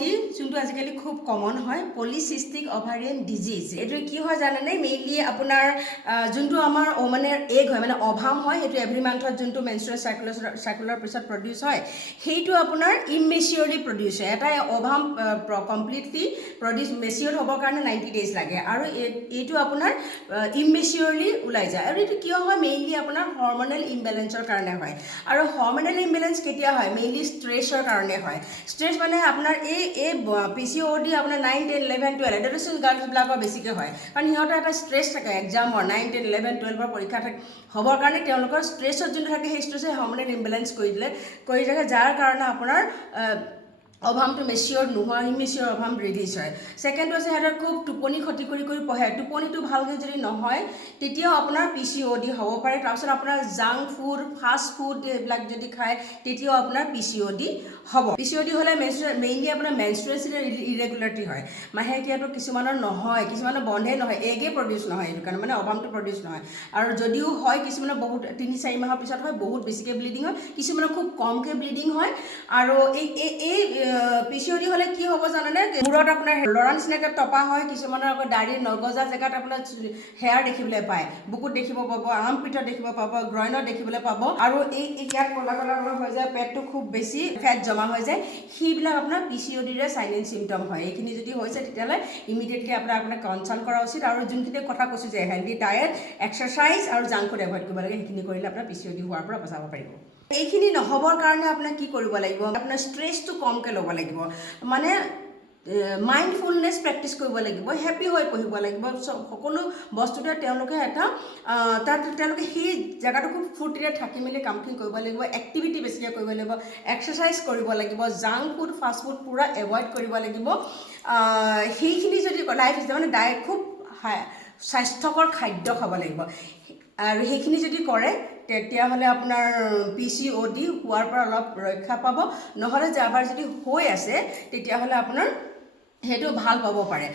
D যোনটো আজিকালি খুব কমন হয় পলিচিষ্টিক অভাৰিয়ান ডিজিজ এইটো কি হয় জানেনে মেইনলি আপোনাৰ যোনটো আমাৰ মানে এগ হয় মানে অভাম হয় সেইটো এভৰি মান্থত যোনটো মেনষ্ট্ৰুৱেল চাইকেলৰ পিছত প্ৰডিউচ হয় সেইটো আপোনাৰ ইমেচিয়ৰলি প্ৰডিউচ হয় এটা অভাম কমপ্লিটলি প্ৰডিউচ মেচিয়ৰ হ'বৰ কাৰণে 90 ডেজ লাগে আৰু এইটো আপোনাৰ ইমেচিয়ৰলি ওলাই যায় আৰু এইটো কিয় হয় মেইনলি আপোনাৰ হৰমনেল ইমবেলেঞ্চৰ কাৰণে হয় আৰু হৰমনেল ইমবেলেঞ্চ কেতিয়া হয় মেইনলি ষ্ট্ৰেছৰ কাৰণে হয় ষ্ট্ৰেছ মানে আপোনাৰ এই PCOD আপোনাৰ 9, 10, 11, 12 এডলescent গাৰ্লছবিলাকৰ বেছিকৈ হয় কাৰণ সিহঁতৰ এটা ষ্ট্ৰেছ থাকে এক্সামৰ 9, 10, 11, 12ৰ পৰীক্ষা থাকে হ'বৰ কাৰণে তেওঁলোকৰ ষ্ট্ৰেছত যোনটো থাকে সেই ষ্ট্ৰেছে হৰমনেল ইমবেলেঞ্চ কৰি থাকে যাৰ কাৰণে আপোনাৰ অভামটো মেচিয়ৰ নোহোৱা ইমেচিয়ৰ অভাম ৰিলিজ হয় ছেকেণ্ডটো আছে সিহঁতৰ খুব টোপনি ক্ষতি কৰি পঢ়ে টোপনিটো ভালকৈ যদি নহয় তেতিয়াও আপোনাৰ PCOD হ'ব পাৰে তাৰপিছত আপোনাৰ জাংক ফুড ফাষ্ট ফুড এইবিলাক যদি খায় তেতিয়াও আপোনাৰ PCOD হ'ব PCOD হ'লে মেইনলি আপোনাৰ মেনষ্ট্ৰুৱেশ্যন ইৰেগুলাৰিটি হয় মাহেকীয়াটো কিছুমানৰ নহয় কিছুমানৰ বন্ধে নহয় এগে প্ৰডিউচ নহয় এইটো কাৰণে মানে অভামটো প্ৰডিউচ নহয় আৰু যদিও হয় কিছুমানৰ বহুত 3-4 মাহৰ পিছত হয় বহুত বেছিকৈ ব্লিডিং হয় কিছুমানৰ খুব কমকৈ ব্লিডিং হয় আৰু এই PCOD হ'লে কি হ'ব জানেনে মূৰত আপোনাৰ ল'ৰা নিচিনাকৈ টপা হয় কিছুমানৰ আকৌ দাঢ়ি নগজা জেগাত আপোনাৰ হেয়াৰ দেখিবলৈ পায় বুকুত দেখিব পাব আৰ্মপিটত দেখিব পাব গ্ৰইনত দেখিবলৈ পাব আৰু এই ইয়াত ক'লা অলপ হৈ যায় পেটটো খুব বেছি ফেট জমা হৈ যায় সেইবিলাক আপোনাৰ PCODৰে চাইন এণ্ড চিমটম হয় এইখিনি যদি হৈছে তেতিয়াহ'লে ইমিডিয়েটলি আপোনাক কনচাল্ট কৰা উচিত আৰু যোনখিনি কথা কৈছোঁ যে হেল্ডি ডায়েট এক্সাৰচাইজ আৰু জাংক ফুড এভইড কৰিব লাগে সেইখিনি কৰিলে আপোনাৰ PCOD হোৱাৰ পৰা বচাব পাৰিব এইখিনি নহ'বৰ কাৰণে আপোনাৰ কি কৰিব লাগিব আপোনাৰ ষ্ট্ৰেছটো কমকৈ ল'ব লাগিব মানে মাইণ্ডফুলনেছ প্ৰেক্টিছ কৰিব লাগিব হেপী হৈ পঢ়িব লাগিব সকলো বস্তুতে তেওঁলোকে তেওঁলোকে সেই জেগাটো খুব ফূৰ্তিৰে থাকি মেলি কামখিনি কৰিব লাগিব এক্টিভিটি বেছিকৈ কৰিব লাগিব এক্সাৰচাইজ কৰিব লাগিব জাংক ফুড ফাষ্ট ফুড পূৰা এভইড কৰিব লাগিব সেইখিনি যদি লাইফ মানে ডায়েট খুব স্বাস্থ্যকৰ খাদ্য খাব লাগিব আৰু সেইখিনি যদি কৰে তেতিয়াহ'লে আপোনাৰ PCOD হোৱাৰ পৰা অলপ ৰক্ষা পাব নহ'লে যাবাৰ যদি হৈ আছে তেতিয়াহ'লে আপোনাৰ সেইটো ভাল পাব পাৰে